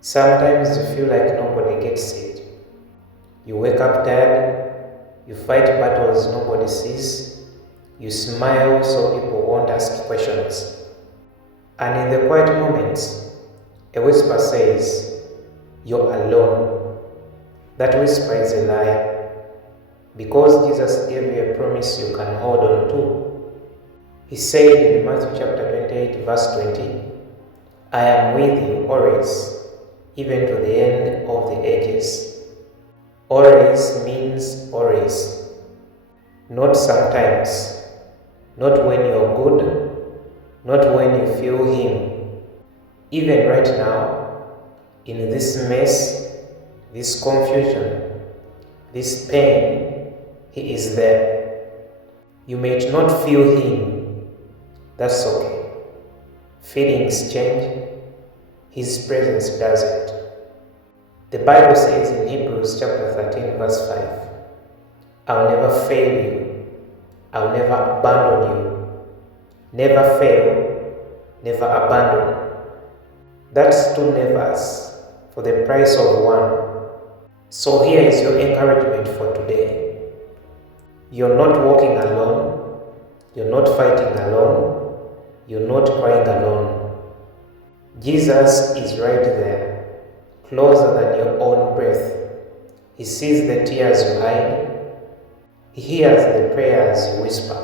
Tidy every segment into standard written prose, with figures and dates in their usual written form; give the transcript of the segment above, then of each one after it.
Sometimes you feel like nobody gets it. You wake up tired, you fight battles nobody sees, you smile so people won't ask questions. And in the quiet moments, a whisper says, "You're alone." That whisper is a lie, because Jesus gave you a promise you can hold on to. He said in Matthew chapter 28, verse 20, "I am with you always, even to the end of the ages." Always means always, not sometimes, not when you're good, not when you feel Him. Even right now, in this mess, this confusion, this pain, He is there. You may not feel Him. That's okay. Feelings change. His presence doesn't. The Bible says in Hebrews chapter 13, verse 5, "I'll never fail you. I'll never abandon you." Never fail, never abandon. That's two nevers for the price of one. So here is your encouragement for today. You're not walking alone. You're not fighting alone. You're not crying alone. Jesus is right there, closer than your own breath. He sees the tears you hide. He hears the prayers you whisper.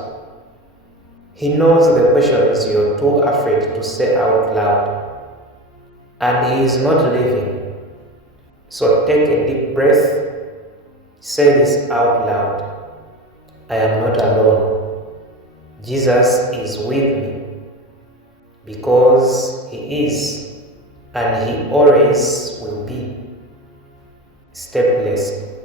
He knows the questions you're too afraid to say out loud. And He is not leaving. So take a deep breath. Say this out loud. I am not alone. Jesus is with me. Because He is, and He always will be. Stay blessed.